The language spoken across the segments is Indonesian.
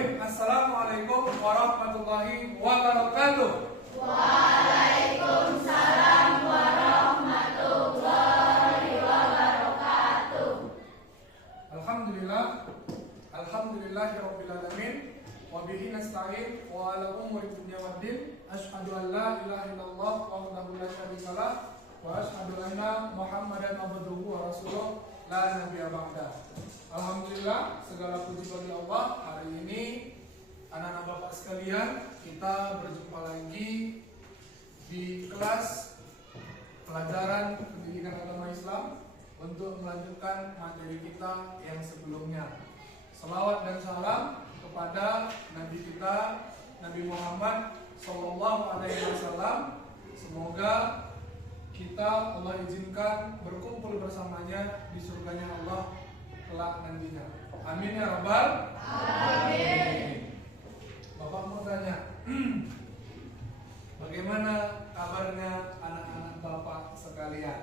Baik, assalamualaikum warahmatullahi wabarakatuh. Waalaikumsalam warahmatullahi wabarakatuh. Alhamdulillahirabbil alamin wa bihi nasta'in wa ala umuri dunya waddin. Asyhadu an la ilaha illallah wahdahu la syarikalah wa asyhadu anna Muhammadan abduhu wa rasuluh la nabiyya ba'da. Alhamdulillah, segala puji bagi Allah. Hari ini anak-anak Bapak sekalian, kita berjumpa lagi di kelas pelajaran pendidikan agama Islam untuk melanjutkan materi kita yang sebelumnya. Selawat dan salam kepada Nabi kita, Nabi Muhammad SAW. Semoga kita Allah izinkan berkumpul bersamanya di surganya Allah kelak nantinya. Amin ya rabbal alamin. Bapak mau tanya, bagaimana kabarnya anak-anak Bapak sekalian?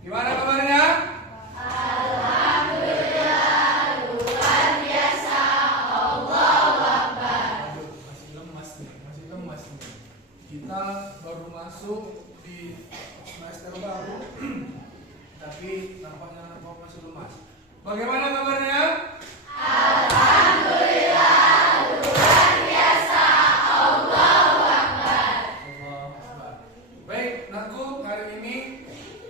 Gimana kabarnya? Alhamdulillah, luar biasa. Allahu Akbar. Aduh, masih lemas nih. Kita baru masuk di semester baru, tapi nampaknya anak Bapak masih lemas. Bagaimana kabarnya? Alhamdulillah, luar biasa. Allahu Akbar. Allahu Akbar. Baik, Nakku, hari ini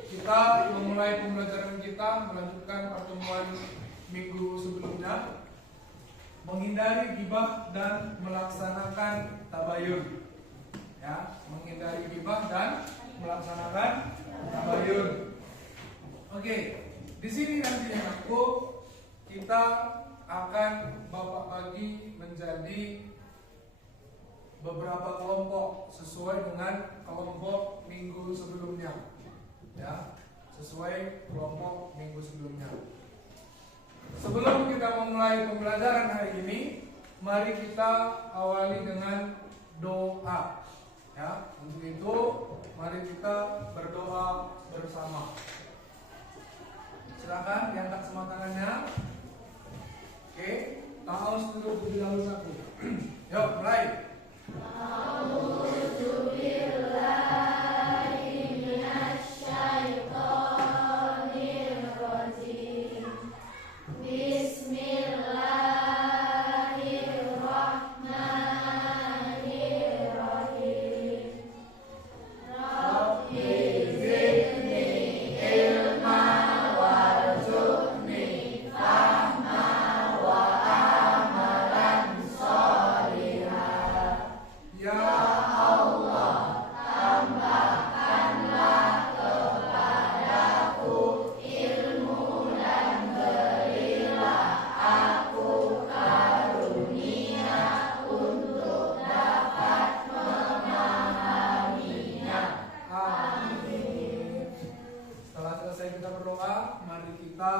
kita memulai pembelajaran kita, melanjutkan pertemuan minggu sebelumnya, menghindari gibah dan melaksanakan tabayun. Ya, menghindari gibah dan melaksanakan tabayun. Oke. Di sini nantinya aku kita akan Bapak bagi menjadi beberapa kelompok sesuai dengan kelompok minggu sebelumnya. Ya, sesuai kelompok minggu sebelumnya. Sebelum kita memulai pembelajaran hari ini, mari kita awali dengan doa. Ya, untuk itu mari kita berdoa bersama. Silakan diangkat semua tangannya. Oke, ta'awuz dulu terlebih dahulu satu. Yuk, mulai. A'udzubillahi minasyaitonirrajim. Bismillahirrahmanirrahim. Rabbi zidni ilma warzuqni fahma wa amalan sholihan. Ya Allah, tambahkanlah kepadaku ilmu dan berilah aku karunia untuk dapat memahaminya. Amin. Setelah selesai kita berdoa, mari kita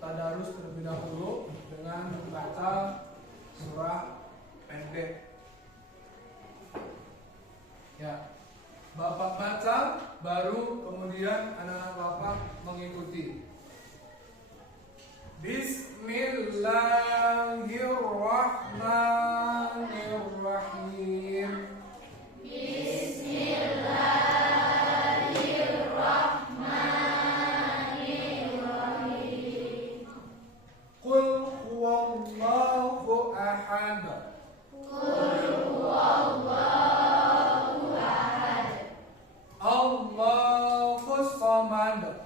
tadarus terlebih dahulu dengan membaca surah pendek. Ya, Bapak baca, baru kemudian anak-anak Bapak mengikuti. Bismillahirrahmanirrahim. Bismillahirrahmanirrahim. Qul huwallahu ahad. Qul huwallahu ahad. Allahus samad.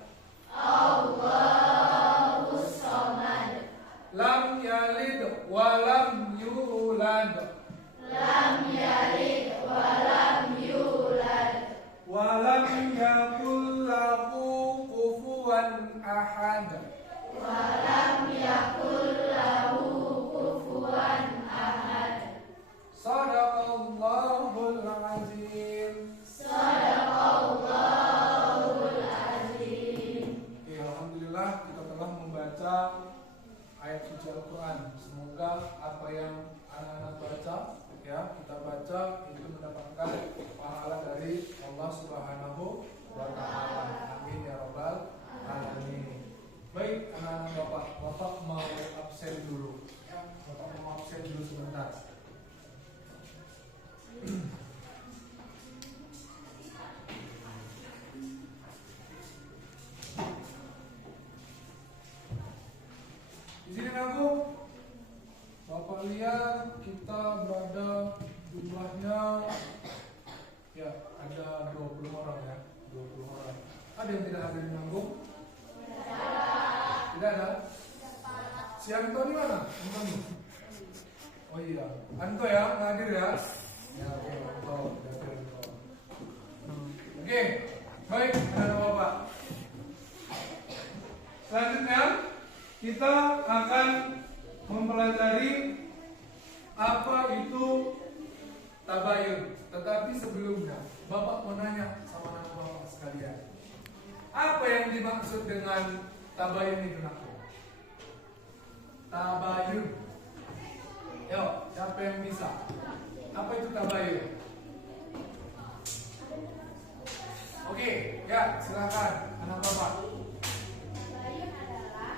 Allahus samad. Lam yalid wa lam yulad. Lam yalid wa lam yulad. Wa lam yakul lahu kufuwan ahad. Wa lam yakul lahu kufuwan ahad. Shadaqallahul azim. Shadaqallahul azim. Oke, alhamdulillah kita telah membaca ayat suci Al-Quran. Semoga apa yang anak-anak baca, ya kita baca itu mendapatkan pahala dari Allah Subhanahu wa Ta'ala. Amin ya rabbal alamin. Baik, anak-anak Bapak mau absen dulu. Ya, Bapak mau absen dulu sebentar. kita berada jumlahnya ya ada 20 orang ya, 20 orang. Ada yang tidak hadir di Nanggung? Tidak ada. Si Anto di mana? Anto. Oh iya, Anto ya, nggak hadir ya? Ya oke, Anto, Anto. Oke, baik, Bapak. Selanjutnya kita akan mempelajari apa itu tabayun. Tetapi sebelumnya, Bapak mau nanya sama anak Bapak sekalian. Apa yang dimaksud dengan tabayun itu nak? Tabayun. Yo, siapa yang bisa? Apa itu tabayun? Oke, ya silakan anak Bapak. Tabayun adalah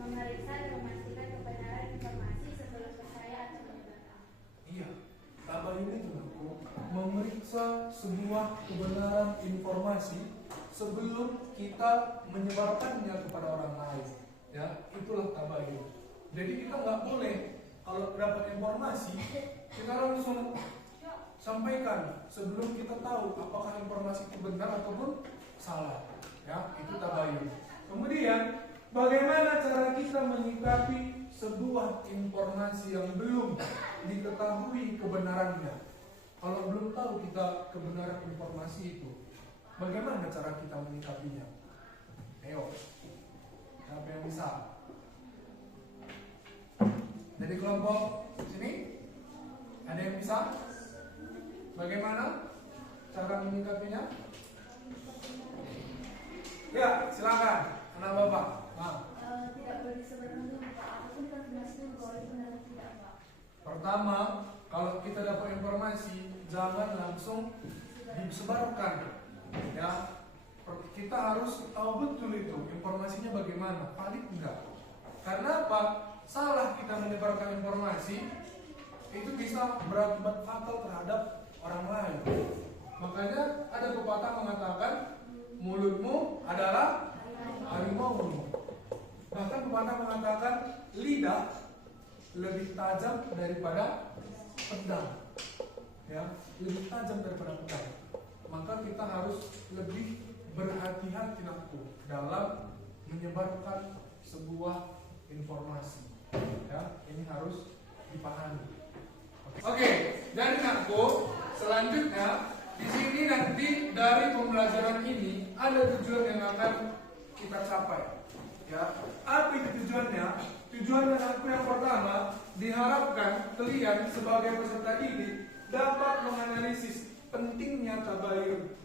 memeriksa dan memastikan kebenaran informasi sebelum percaya atau menyebarkan. Iya, tabayun itu aku memeriksa sebuah kebenaran informasi sebelum kita menyebarkannya kepada orang lain. Ya, itulah tabayun. Jadi kita nggak boleh kalau dapat informasi kita langsung sampaikan sebelum kita tahu apakah informasi itu benar ataupun salah. Ya, itu tabayun. Kemudian bagaimana cara kita menyikapi sebuah informasi yang belum diketahui kebenarannya? Kalau belum tahu kita kebenaran informasi itu, bagaimana cara kita menyikapinya? Ayo, siapa yang bisa? Dari kelompok sini, ada yang bisa? Bagaimana cara menyikapinya? Ya, silakan, anak Bapak. Nah. Tidak boleh disebarkan dulu, Pak. Apapun informasi itu boleh benar atau tidak, Pak. Pertama, kalau kita dapat informasi, jangan langsung disebarkan. Ya, kita harus tahu betul itu informasinya bagaimana, valid enggak. Karena apa? Salah kita menyebarkan informasi itu bisa berakibat fatal terhadap orang lain. Makanya ada pepatah mengatakan mulutmu adalah harimaumu. Bahkan pepatah mengatakan lidah lebih tajam daripada pedang. Ya, lebih tajam daripada pedang. Maka kita harus lebih berhati-hati dalam menyebarkan sebuah informasi. Ya, ini harus dipahami. Oke, dan aku selanjutnya di sini nanti dari pembelajaran ini ada tujuan yang akan kita capai. Ya, apa itu tujuannya? Tujuannya aku yang pertama diharapkan kalian sebagai peserta didik dapat menganalisis pentingnya tabayun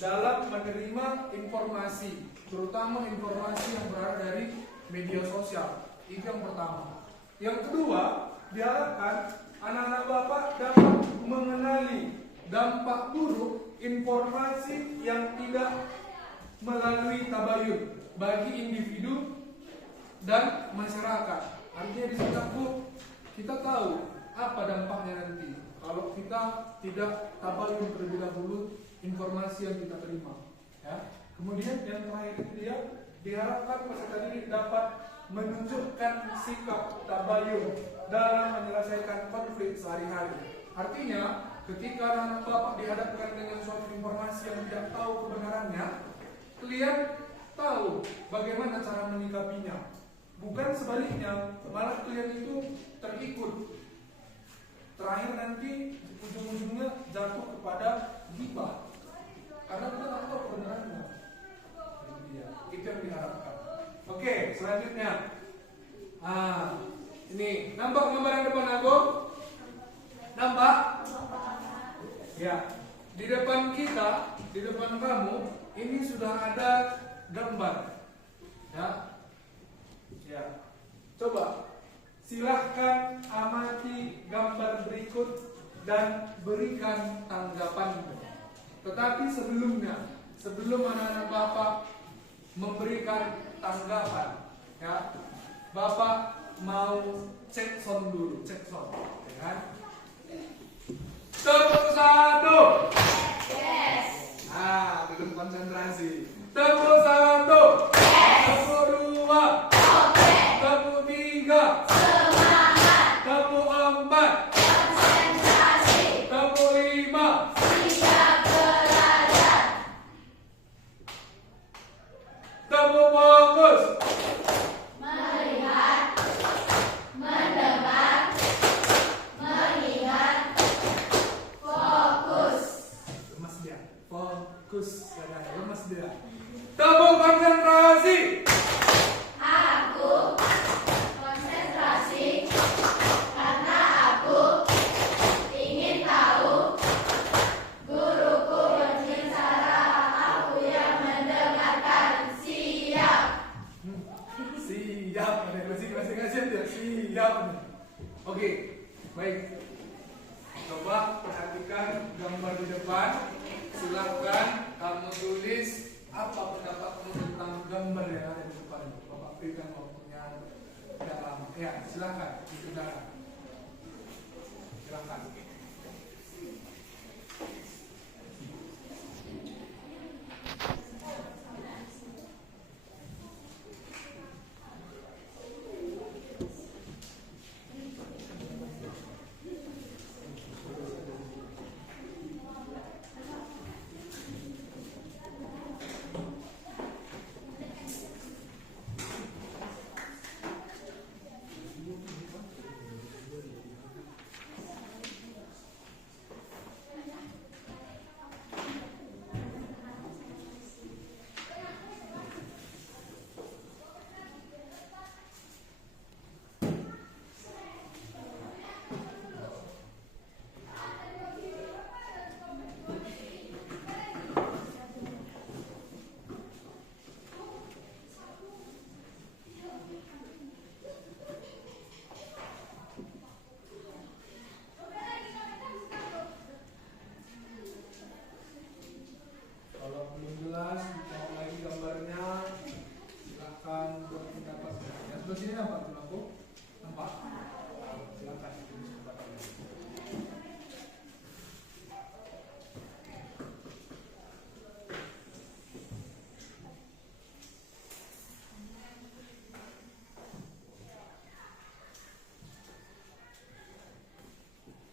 dalam menerima informasi, terutama informasi yang berasal dari media sosial. Itu yang pertama. Yang kedua, diharapkan anak-anak Bapak dapat mengenali dampak buruk informasi yang tidak melalui tabayun bagi individu dan masyarakat. Artinya di sini kita tahu apa dampaknya nanti kalau kita tidak tabayun terlebih dahulu informasi yang kita terima. Ya. Kemudian yang terakhir itu dia diharapkan peserta didik dapat menunjukkan sikap tabayun dalam menyelesaikan konflik sehari-hari. Artinya, ketika anak Bapak dihadapkan dengan suatu informasi yang tidak tahu kebenarannya, kalian tahu bagaimana cara menyikapinya. Bukan sebaliknya, malah kalian itu terikut. Terakhir nanti ujung-ujungnya jatuh kepada ghibah. Karena kita tidak tahu kebenarannya. Itu yang diharapkan. Oke, selanjutnya. Ini nampak gambar yang depan aku? Nampak? Ya. Di depan kita, di depan kamu, ini sudah ada gambar. Ya. Ya. Coba silahkan amati gambar berikut dan berikan tanggapanmu. Tetapi sebelumnya, sebelum anak-anak Bapak memberikan tanggapan, ya, Bapak mau cek sound dulu, cek sound, ya kan? Tepuk satu. Yes. Belum konsentrasi. Tepuk satu. Yes. Tepuk dua. Oke. Tepuk tiga. Semangat. Tepuk empat. Baik, coba perhatikan gambar di depan. Silakan kamu tulis apa pendapatmu tentang gambar yang ada di depan. Bapak berikan waktunya dalam. Ya, silakan. Itu dalam. Silakan.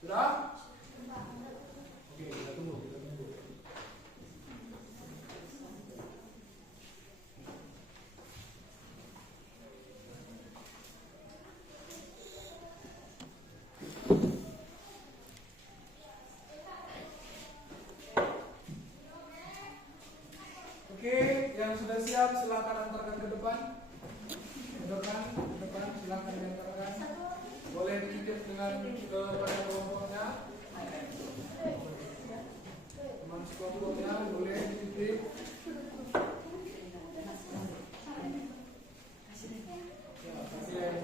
Sudah? Oke, kita tunggu. Oke, yang sudah siap silakan antarkan ke depan. Ke depan, silakan diantarkan. Boleh dititip dengan kepada kelompoknya. Teman sekelompoknya boleh dititip. Ya, tapi yang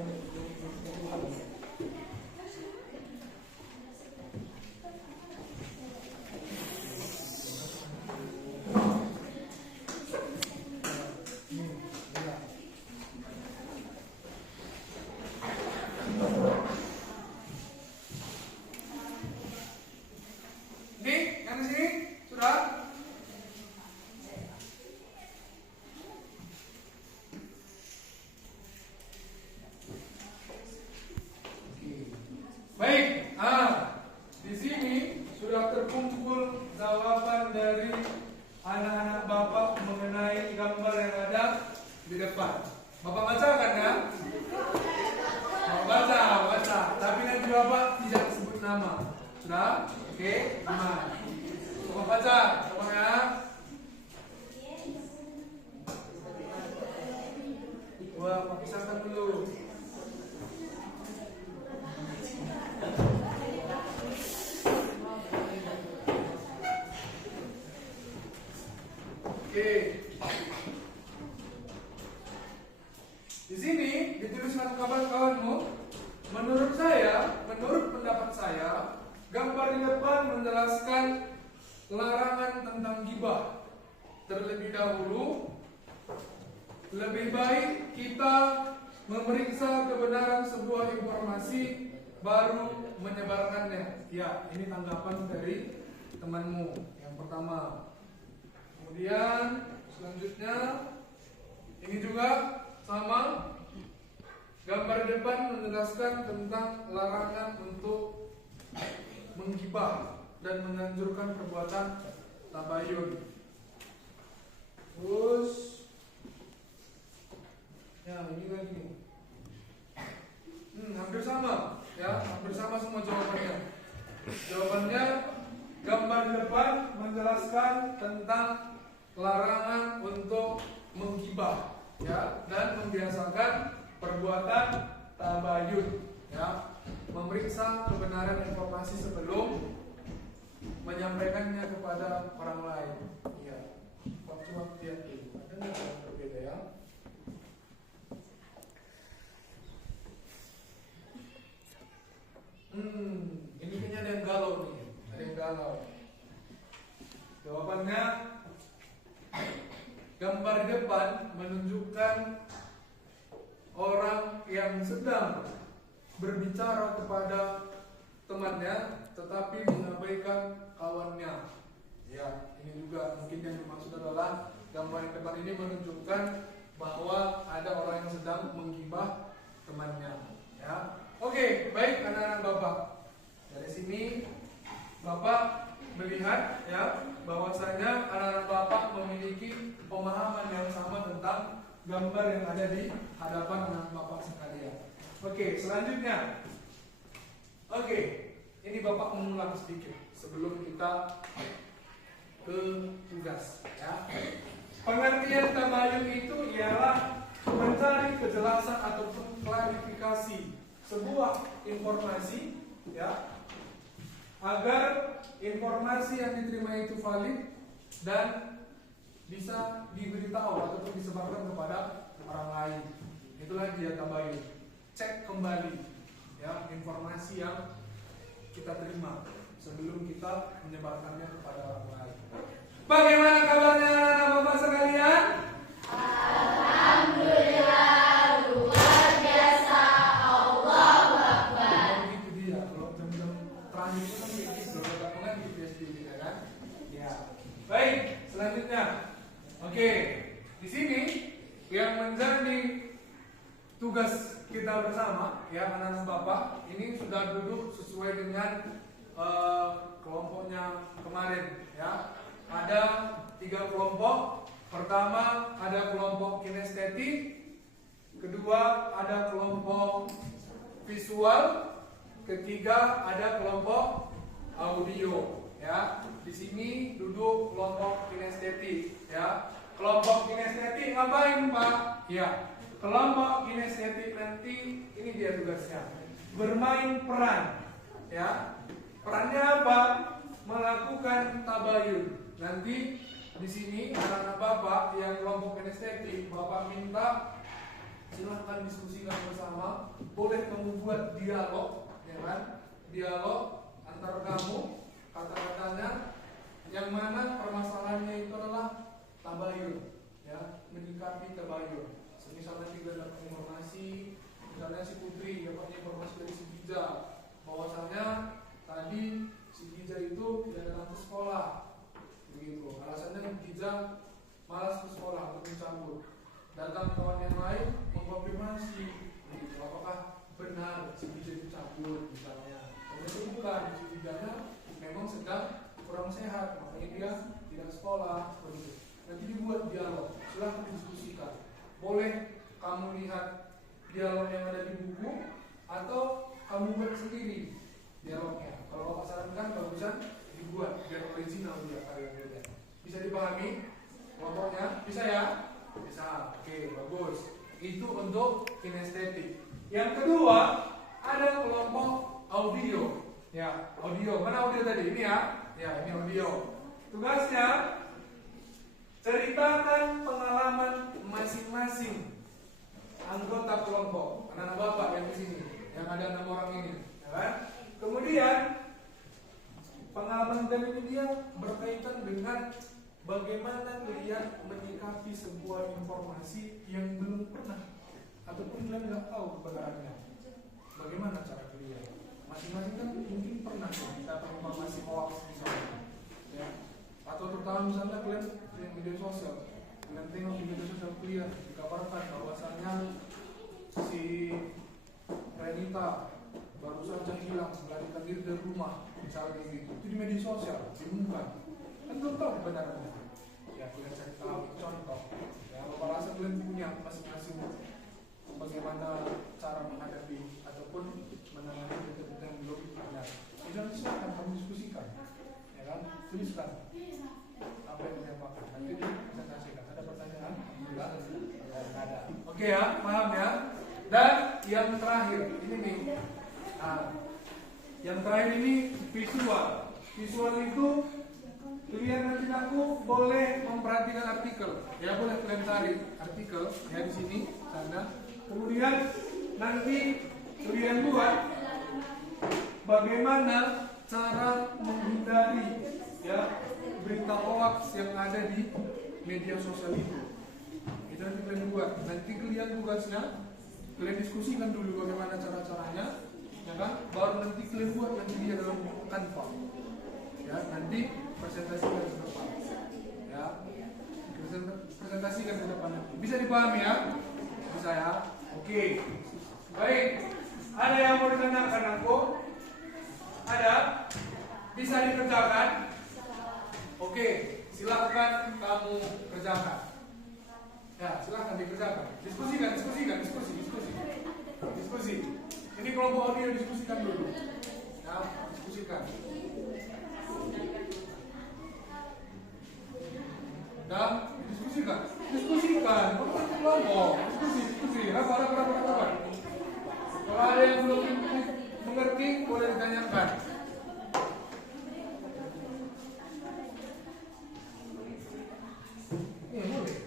baik, di sini sudah terkumpul jawaban dari anak-anak Bapak mengenai gambar yang ada di depan. Bapak baca kan ya? Baca. Tapi nanti Bapak tidak sebut nama. Sudah? Oke, gimana? Bapak baca, Bapak ya. Wah, Bapak pisahkan dulu. Oke. Di sini dituliskan kawan-kawanmu. Menurut pendapat saya, gambar di depan menjelaskan larangan tentang gibah. Terlebih dahulu, lebih baik kita memeriksa kebenaran sebuah informasi baru menyebarkannya. Ya, ini tanggapan dari temanmu yang pertama. Kemudian selanjutnya ini juga sama, gambar depan menjelaskan tentang larangan untuk menggibah dan menganjurkan perbuatan tabayun. Terus ya ini lagi nih. Hampir sama ya, hampir sama semua jawabannya. Jawabannya gambar depan menjelaskan tentang larangan untuk menggibah ya dan membiasakan perbuatan tabayun ya, memeriksa kebenaran informasi sebelum menyampaikannya kepada orang lain. Ya, waktu lihat dulu ada nggak yang berbeda ya? Ini kayaknya ada yang galau nih. Ada yang galau. Jawabannya, gambar depan menunjukkan orang yang sedang berbicara kepada temannya tetapi mengabaikan kawannya. Ya, ini juga mungkin yang dimaksud adalah gambar yang depan ini menunjukkan bahwa ada orang yang sedang menggibah temannya. Ya, oke, baik anak-anak Bapak. Dari sini Bapak melihat ya bahwasanya anak-anak Bapak memiliki pemahaman yang sama tentang gambar yang ada di hadapan anak Bapak sekalian. Oke, selanjutnya. Oke, ini Bapak mengulang sedikit sebelum kita ke tugas ya. Pengertian tabayun itu ialah mencari kejelasan ataupun klarifikasi sebuah informasi ya, agar informasi yang diterima itu valid dan bisa diberitahu ataupun disebarkan kepada orang lain. Itulah dia tabayun. Cek kembali ya informasi yang kita terima sebelum kita menyebarkannya kepada orang lain. Bagaimana kabarnya anak-anak Bapak sekalian? Alhamdulillah, luar biasa. Allahu Akbar. Itu dia. Kalau jam-jam terakhir itu kan kayak gitu, gabungan gitu ya sedikit kan? Ya. Baik, selanjutnya. Oke, di sini yang menjadi tugas kita bersama ya anak-anak Bapak ini sudah duduk sesuai dengan kelompoknya kemarin ya. Ada 3 kelompok. Pertama ada kelompok kinestetik, kedua ada kelompok visual, ketiga ada kelompok audio ya. Di sini duduk kelompok kinestetik ya. Kelompok kinestetik ngapain Pak? Ya, kelompok kinestetik nanti ini dia tugasnya, bermain peran ya. Perannya apa? Melakukan tabayun. Nanti di sini anak-anak Bapak yang kelompok kinestetik, Bapak minta silahkan diskusikan bersama. Boleh kamu buat dialog, ya kan? Dialog antar kamu, kata-katanya yang mana permasalahannya itu adalah tabayun, ya, menyikapi tabayun. Misalnya kita dapat informasi, misalnya si Putri dapat informasi dari si Giza, bahwasanya tadi si Giza itu tidak datang ke sekolah. Begitu. Alasannya Giza malas ke sekolah untuk mencabut. Datang kawan yang lain mengkonfirmasi, begitu. Apakah benar si Giza itu cabut misalnya? Ternyata bukan, si Gizanya memang sedang kurang sehat, makanya dia tidak sekolah. Begitu. Nanti dibuat dialog, silahkan didiskusikan. Boleh kamu lihat dialog yang ada di buku atau kamu buat sendiri dialognya. Kalau Bapak sarankan bagusan dibuat biar original dia kalian. Bisa dipahami kelompoknya? Bisa ya? Bisa. Oke, bagus. Itu untuk kinestetik. Yang kedua ada kelompok audio. Ya, audio. Mana audio tadi? Ini ya. Ya, ini audio. Tugasnya ceritakan pengalaman masing-masing anggota kelompok, anak-anak Bapak yang di sini, yang ada 6 orang ini, ya kan? Kemudian pengalaman kami ini dia berkaitan dengan bagaimana kalian menyikapi sebuah informasi yang belum pernah ataupun kalian nggak tahu kebenarannya. Bagaimana cara kalian? Masing-masing kan mungkin pernah dapat informasi hoax misalnya, ya. Atau terutama misalnya kalian di media sosial, kalian tengok di media sosial kalian dikabarkan bahwasannya si Renita baru saja hilang melarikan diri dari rumah, misalnya gitu. Itu di media sosial diumumkan, kan belum tahu kebenarannya. Ya kalian cari tahu contoh. Ya Bapak rasa kalian punya masing-masing bagaimana cara menghadapi ataupun menangani berita-berita yang belum benar. Ini silakan kamu diskusikan, ya kan? Tuliskan apa yang disampaikan. Nanti dipresentasikan. Ada pertanyaan? Enggak ada. Oke ya, paham ya. Dan yang terakhir ini nih. Nah, yang terakhir ini visual. Visual itu kalian nanti aku boleh memperhatikan artikel. Ya boleh kalian cari artikel ya di sini, sana. Kemudian nanti kalian buat bagaimana cara menghindari ya berita hoax yang ada di media sosial itu. Itu nanti kalian buat. Nanti kalian tugasnya kalian diskusikan dulu bagaimana cara-caranya, ya kan? Baru nanti kalian buat nanti dia dalam Canva. Ya, nanti presentasikan ke depan. Ya, presentasikan ke depan nanti. Bisa dipahami ya? Bisa ya? Oke. Baik. Ada yang mau ditanyakan aku? Ada? Bisa dikerjakan? Oke, silakan kamu kerjakan. Ya, silakan dikerjakan. Diskusi. Ini kelompok audio diskusikan dulu. Ya, diskusikan. Dan diskusikan. Kelompok. Diskusi. Apa? Kalau ada yang belum mengerti, boleh ditanyakan. Boleh.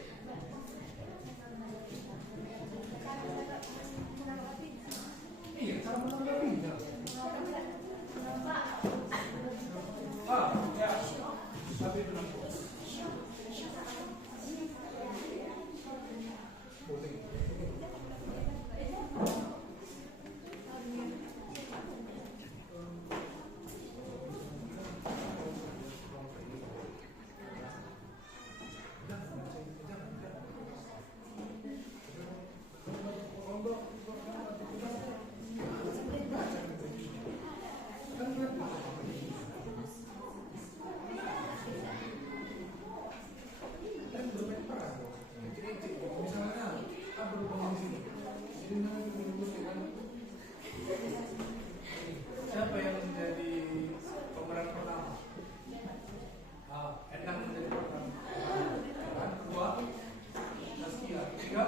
Iya, cara menanggapinya. Ya. Tapi itu nanti. Siapa yang menjadi pemeran pertama? Endang menjadi pemeran kedua, Saskia, ketiga.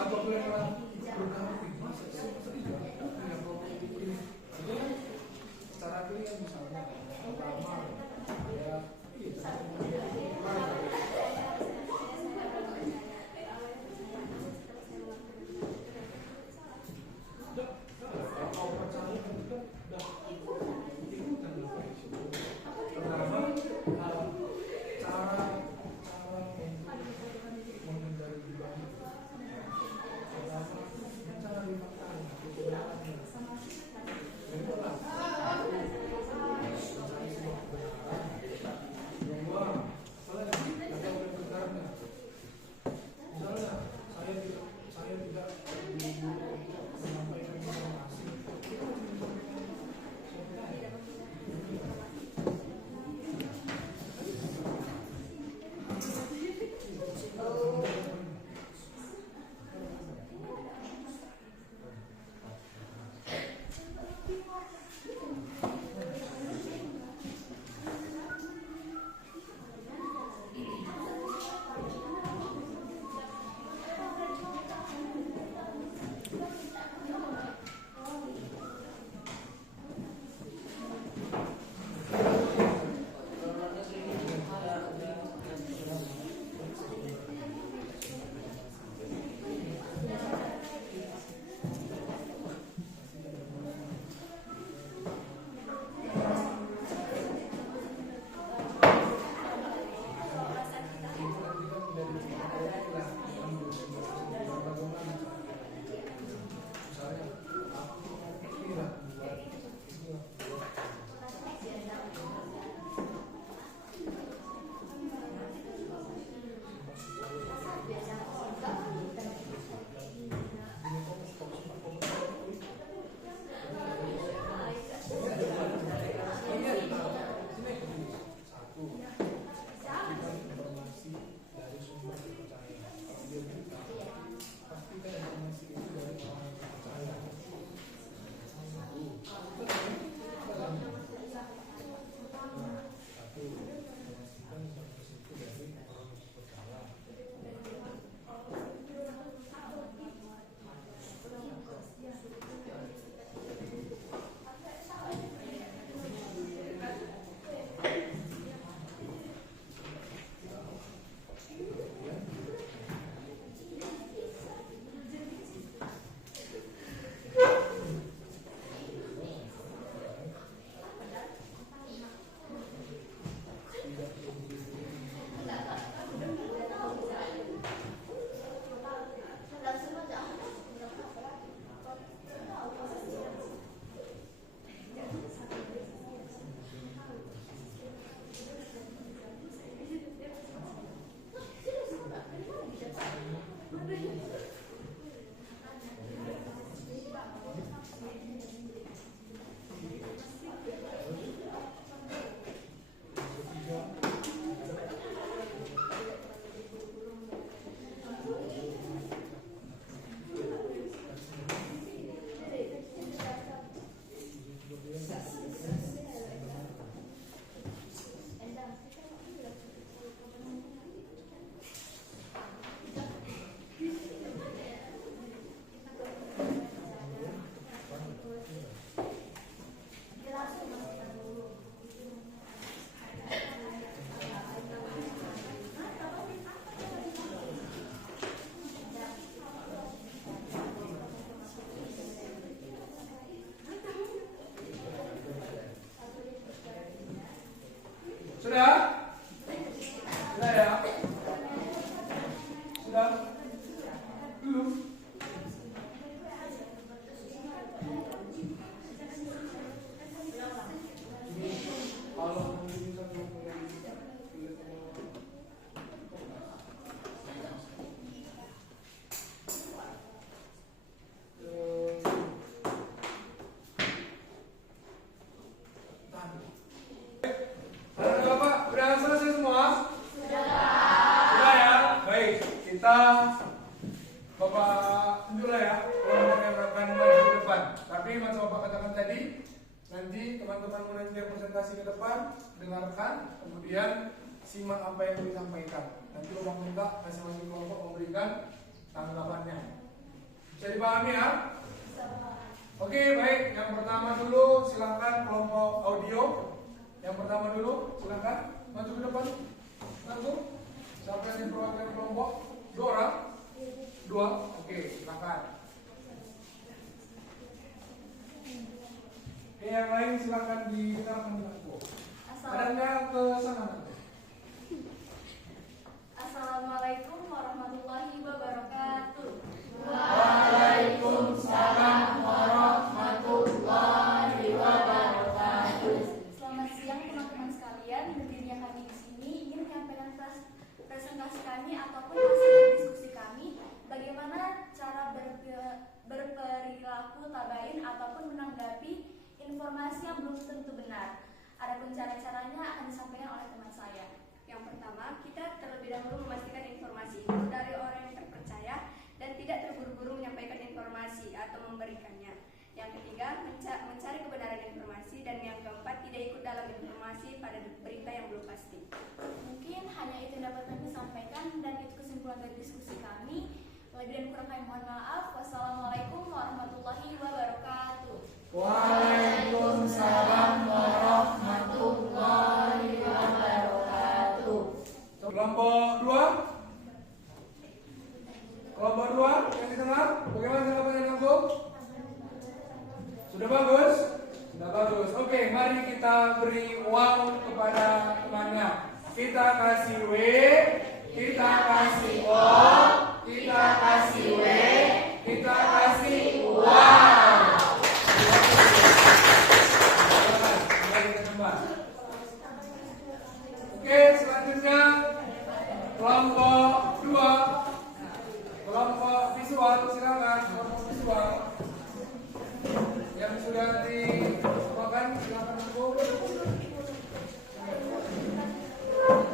Atau kelihatan masa tidak? Itu kan secara pilihan misalnya pertama ada presentasi ke depan, dengarkan, kemudian simak apa yang disampaikan. Nanti Bapak minta masing-masing kelompok memberikan tanggapannya. Bisa dipahami ya? Oke, baik. Yang pertama dulu silakan kelompok audio. Yang pertama dulu silakan maju ke depan. Langsung. Siapa yang diperwakilan kelompok? 2 orang? 2. Oke, silakan. Oke, yang lain silakan didengarkan di aku. Adanya ke sana. Assalamualaikum warahmatullahi wabarakatuh. Waalaikumsalam warahmatullahi wabarakatuh. Selamat siang teman-teman sekalian. Berdirinya kami di sini ingin menyampaikan presentasi kami ataupun hasil diskusi kami bagaimana cara berperilaku tabain ataupun menanggapi informasi yang belum tentu benar. Adapun cara-caranya akan disampaikan oleh teman saya. Yang pertama, kita terlebih dahulu memastikan informasi itu dari orang yang terpercaya dan tidak terburu-buru menyampaikan informasi atau memberikannya. Yang ketiga, mencari kebenaran informasi, dan yang keempat, tidak ikut dalam informasi pada berita yang belum pasti. Mungkin hanya itu yang dapat kami sampaikan dan itu kesimpulan dari diskusi kami. Lebih dan kurang kami mohon maaf. Wassalamualaikum warahmatullahi wabarakatuh. Waalaikumsalam warahmatullahi wabarakatuh. Kelompok 2. Kelompok 2 yang di tengah, bagaimana tanggapannya langsung? Sudah bagus? Sudah bagus. Oke, mari kita beri uang kepada temannya. Kita kasih W, kita kasih O, kita kasih W, kita kasih uang. Oke, selanjutnya kelompok 2. Kelompok visual, silakan kelompok visual. Yang sudah disekolahkan silakan masuk.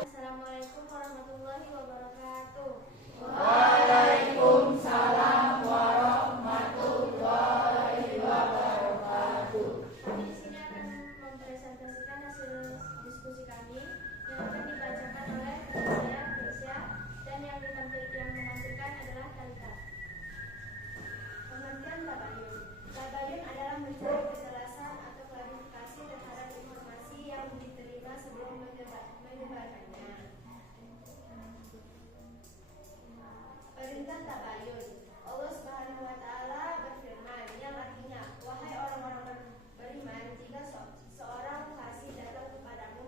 Assalamualaikum warahmatullahi wabarakatuh. Waalaikumsalam warahmatullahi wabarakatuh. Kami di sini akan mempresentasikan hasil diskusi kami yang akan dibacakan oleh saya, Keisha, dan yang menampilkan adalah Talita. Pengertian tabayun. Tabayun adalah mencari kejelasan atau klarifikasi terhadap informasi yang diterima sebelum menyebarkannya. Perintah tabayun. Allah Subhanahu wa taala berfirman yang artinya, wahai orang-orang beriman, jika seorang kasih datang kepadamu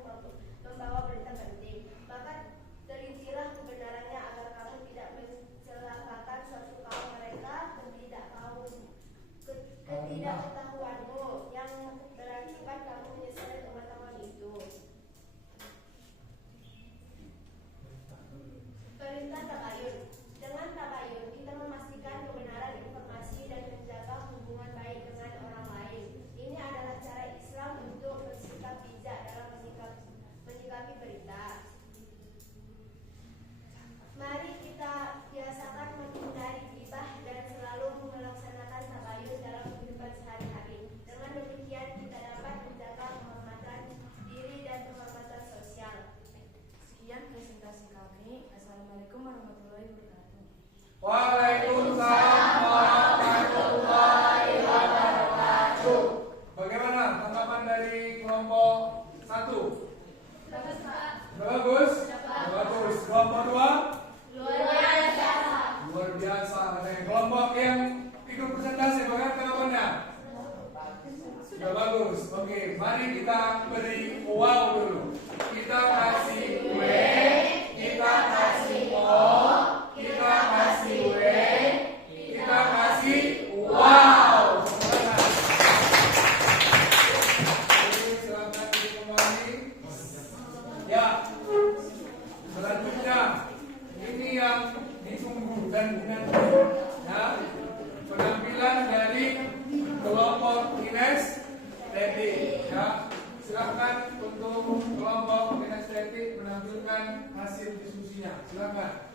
membawa berita penting, maka telitilah kebenarannya agar kamu tidak mencelakakan suatu kaum mereka ketidaktahuanmu yang berakibat kamu menyesali teman-teman itu. Perintah tabayun. Dengan tabayun kita memastikan kebenaran informasi dan menjaga hubungan baik dengan orang lain. Ini adalah cara Islam untuk bersikap bijak dalam menyikapi berita. Mari kita biasakan menghindari gibah dan selalu melaksanakan tabayun dalam kehidupan sehari-hari. Dengan demikian kita dapat menjaga kehormatan diri dan kehormatan sosial. Sekian presentasi kami. Assalamualaikum warahmatullahi wabarakatuh. Waalaikumsalam warahmatullahi wabarakatuh. Bagaimana tanggapan dari kelompok 1? Bagus, Pak. Bagus? Bagus. Kelompok 2? Luar biasa. Luar biasa. Nah, kelompok yang ikut presentasi bagaimana tanggapannya? Sudah bagus. Oke, mari kita beri wow dulu. Kita kasih W, kita kasih O, kita kasih W, kita kasih wow. Oke, silakan dikembali. Ya. Selanjutnya ini yang ditunggu dan dinanti, ya, penampilan dari kelompok kinestetik, ya. Silakan untuk kelompok kinestetik menampilkan hasil diskusinya. Silakan.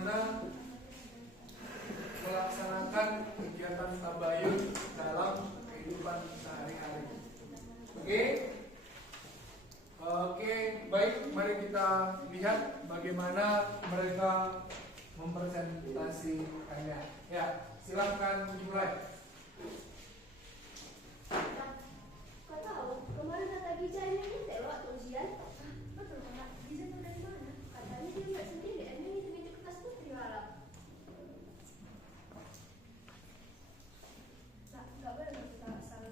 bagaimana melaksanakan kegiatan tabayun dalam kehidupan sehari-hari. Oke, baik, mari kita lihat bagaimana mereka mempresentasikannya. Ya, silahkan dimulai. Kau tahu, kemarin kata Gija ini nyetel waktu ujian. Betul Kak, Giza tahu dari mana? Katanya dia buat sendiri, emang itu kertas putri malam. Nggak boleh kita asal,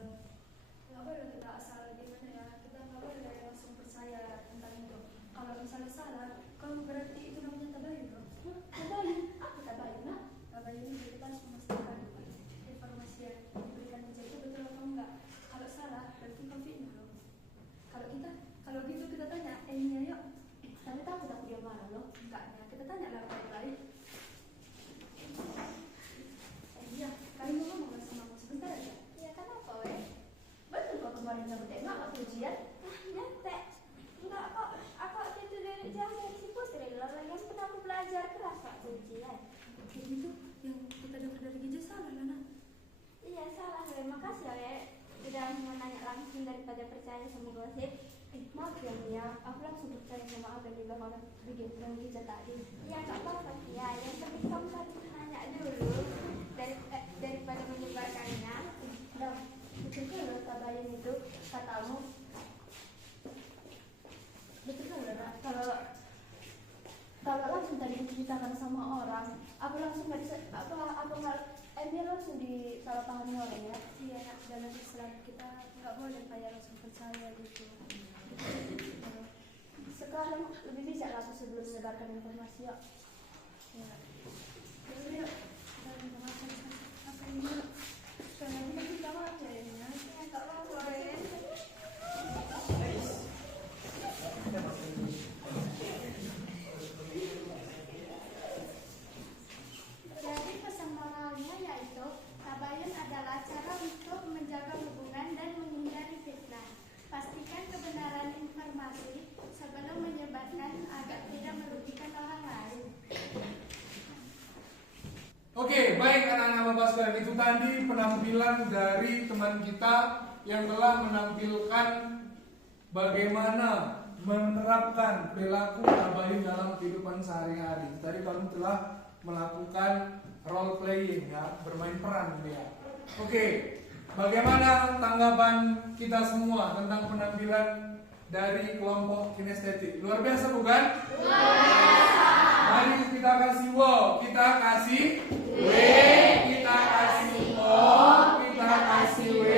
nggak boleh kita asal gimana ya, kita nggak boleh langsung percaya tentang itu. Kalau misalnya salah, kalau berarti itu namanya tabayun loh. Tabayun, apa tabayun nak? Tabayun itu kita harus memastikan informasi yang diberikan ujian itu betul atau enggak. Kalau salah, berarti konfirmasi loh. Kalau gitu kita tanya, iya yuk. Tapi takut aku dia marah loh. Enggaknya, kita tanya lah baik-baik. Iya, kalian mau ngomong sama aku sebentar aja. Iya kenapa weh? Betul kok kemarin nyebut emak waktu ujian? Nyampe. Enggak kok, aku waktu itu dari jauh dari si putri loh. Yang pernah aku belajar keras waktu ujian. Kayak gitu, yang kita dengar dari Gija salah lah nak. Iya salah weh, makasih weh. Udah menanya langsung daripada percaya sama gosip. Maaf ya Mia, aku langsung percaya sama apa yang dibilang orang bikin Gija tadi. Iya nggak apa-apa ya, yang penting kamu harus nanya dulu daripada menyebarkannya. Dan betul kan loh tabayun itu katamu. Betul kan loh nak, kalau langsung tadi diceritakan sama orang, aku langsung nggak bisa dia langsung disalahpahami orang ya. Iya nak, dalam Islam kita nggak boleh kayak langsung percaya gitu. Sekarang lebih bijak aku sebelum menyebarkan informasi ya. Ya, yuk, kita informasi apa ini? Karena kita kita aja ya, Nggak apa-apa ya. Jadi pesan moralnya yaitu tabayun adalah cara untuk menjaga hubungan dan menghindari fitnah. Pastikan kebenaran informasi sebelum menyebarkan agar tidak merugikan orang lain. Oke, baik anak-anak Bapak sekalian, itu tadi penampilan dari teman kita yang telah menampilkan bagaimana menerapkan perilaku tabayun dalam kehidupan sehari-hari. Tadi kamu telah melakukan role playing ya, bermain peran ya. Oke, bagaimana tanggapan kita semua tentang penampilan dari kelompok kinestetik? Luar biasa bukan? Luar biasa. Mari kita kasih wow, kita kasih W, kita kasih O, kita kasih W,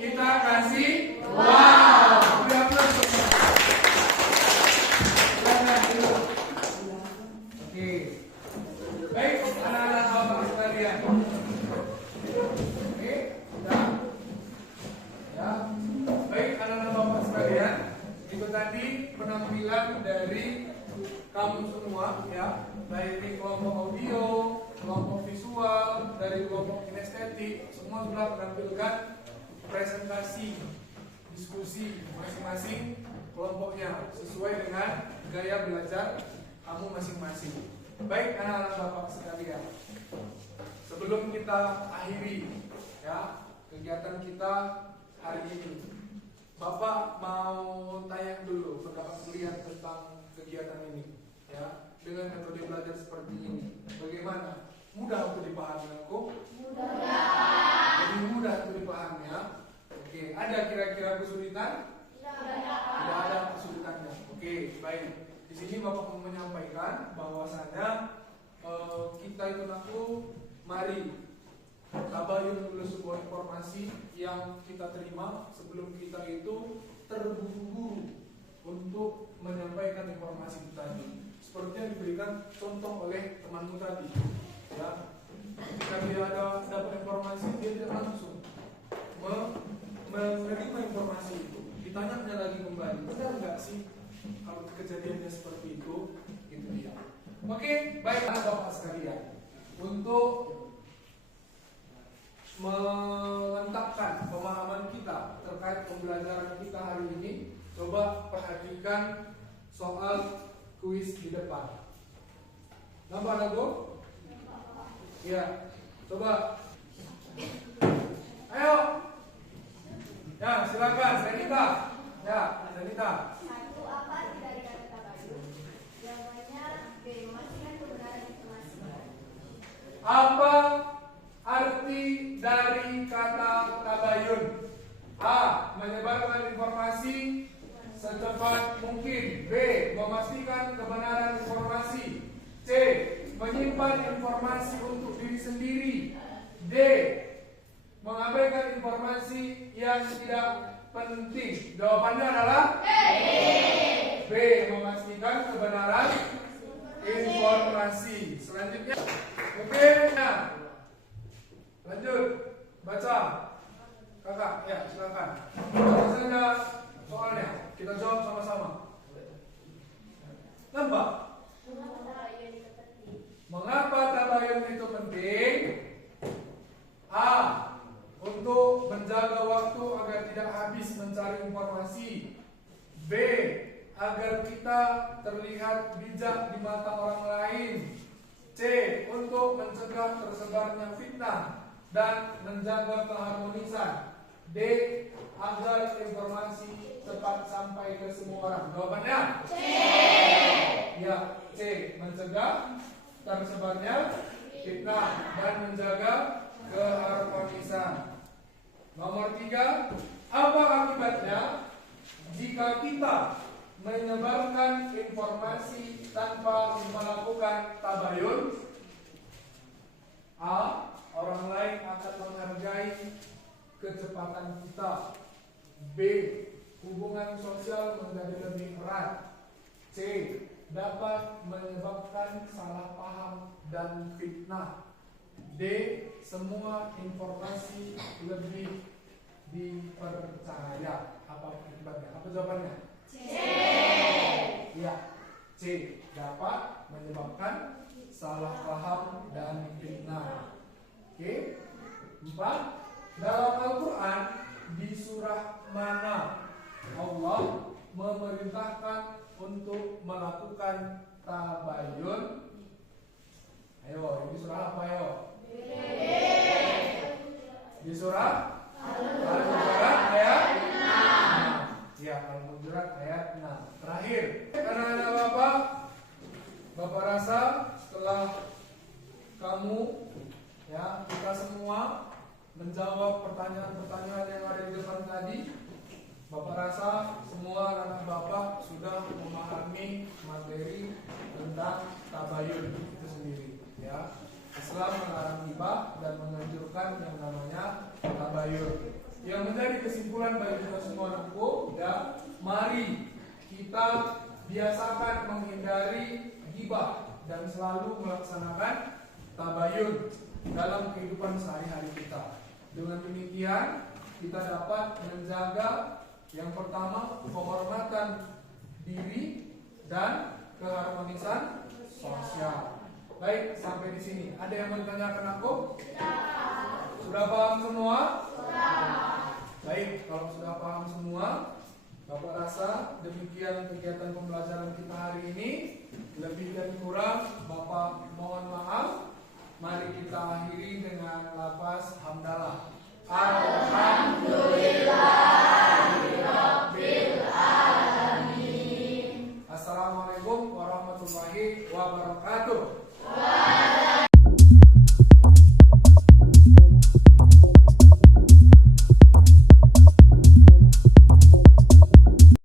kita kasih wow. Udah plus semua. Oke. Baik, anak-anak Bapak sekalian. Oke, sudah. Ya. Baik, anak-anak Bapak sekalian. Itu tadi penampilan dari kamu semua ya, dari kelompok audio, kelompok visual, dari kelompok kinestetik, semua sudah menampilkan presentasi diskusi masing-masing kelompoknya sesuai dengan gaya belajar kamu masing-masing. Baik anak-anak Bapak sekalian, sebelum kita akhiri ya kegiatan kita hari ini, Bapak mau tanya dulu pendapat kalian tentang kegiatan ini ya, dengan metode belajar seperti ini bagaimana? Mudah untuk dipahami aku? Mudah. Jadi mudah untuk dipahami ya. Oke, ada kira-kira kesulitan? Tidak ada kesulitannya. Oke, baik. Di sini Bapak mau menyampaikan bahwasanya kita itu mari tabayun dulu sebuah informasi yang kita terima sebelum kita itu terburu-buru untuk menyampaikan informasi itu tadi. Seperti yang diberikan contoh oleh temanmu tadi, ya. Jika dia dapat informasi, dia tidak langsung menerima informasi itu. Ditanya lagi kembali, benar nggak sih kalau kejadiannya seperti itu? Gitu dia. Oke, baik anak Bapak sekalian, untuk melengkapkan pemahaman kita terkait pembelajaran kita hari ini, coba perhatikan soal kuis di depan. Nampak lagu? Iya. Coba. Ayo. Ya, silakan Senita. Ya, Senita. Satu, apa arti dari kata tabayun? Jawabannya B. Memastikan kebenaran informasi. Apa arti dari kata tabayun? A. Menyebarkan informasi secepat mungkin. B. Memastikan kebenaran informasi. C. Menyimpan informasi untuk diri sendiri. D. Mengabaikan informasi yang tidak penting. Jawabannya adalah B. Memastikan kebenaran informasi. Selanjutnya, oke, nah, lanjut baca. Kakak, ya silakan. Baca saja soalnya. Kita jawab sama-sama. Nampak? Mengapa tabayun itu penting? A. Untuk menjaga waktu agar tidak habis mencari informasi. B. Agar kita terlihat bijak di mata orang lain. C. Untuk mencegah tersebarnya fitnah dan menjaga keharmonisan. D. Agar informasi cepat sampai ke semua orang. Jawabannya C. Ya, C. Mencegah tersebarnya fitnah dan menjaga keharmonisan. Nomor 3, apa akibatnya jika kita menyebarkan informasi tanpa melakukan tabayun? A. Orang lain akan menghargai kecepatan kita. B. Hubungan sosial menjadi lebih erat. C. Dapat menyebabkan salah paham dan fitnah. D. Semua informasi lebih dipercaya. Apa akibatnya? Apa jawabannya? C. Ya, C. Dapat menyebabkan salah paham dan fitnah. Oke. 4. Dalam Al-Quran di surah mana Allah memerintahkan untuk melakukan tabayun? Ayo, ini surah apa ayo? Di surah Al-Hujurat ayat 6. Ya, Al-Hujurat ayat 6. Terakhir, anak-anak Bapak rasa setelah kamu, ya, kita semua menjawab pertanyaan-pertanyaan yang ada di depan tadi, Bapak rasa semua anak Bapak sudah memahami materi tentang tabayun itu sendiri, ya. Islam melarang hibah dan menganjurkan yang namanya tabayun. Yang menjadi kesimpulan bagi kita semua anakku, ya, mari kita biasakan menghindari hibah dan selalu melaksanakan tabayun dalam kehidupan sehari-hari kita. Dengan demikian kita dapat menjaga yang pertama penghormatan diri dan keharmonisan sosial. Baik, sampai di sini. Ada yang mau ditanyakan aku? Sudah paham semua? Baik, kalau sudah paham semua, Bapak rasa demikian kegiatan pembelajaran kita hari ini. Lebih dan kurang Bapak mohon maaf. Mari kita akhiri dengan lafaz hamdalah. Alhamdulillahirabbil alamin. Assalamualaikum warahmatullahi wabarakatuh.